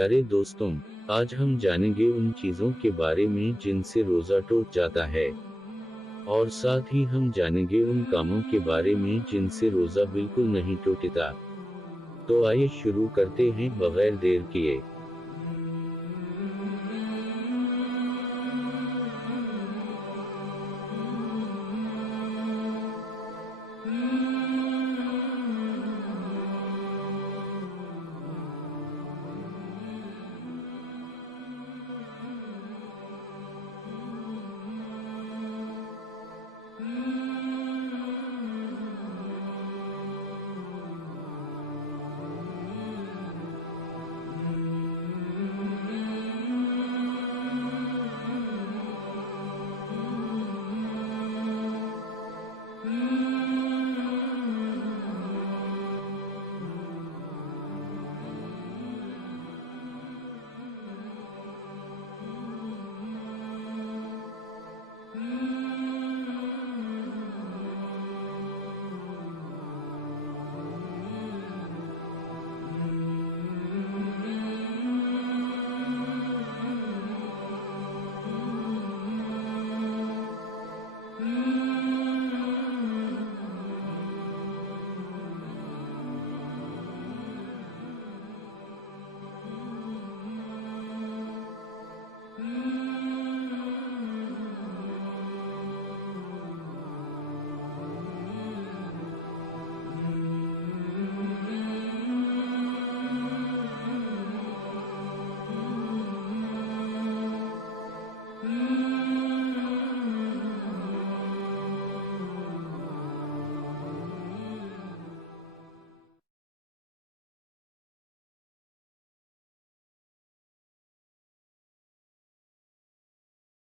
प्यारे दोस्तों, आज हम जानेंगे उन चीजों के बारे में जिनसे रोजा टूट जाता है, और साथ ही हम जानेंगे उन कामों के बारे में जिनसे रोजा बिल्कुल नहीं टूटता। तो आइए शुरू करते हैं बगैर देर किए।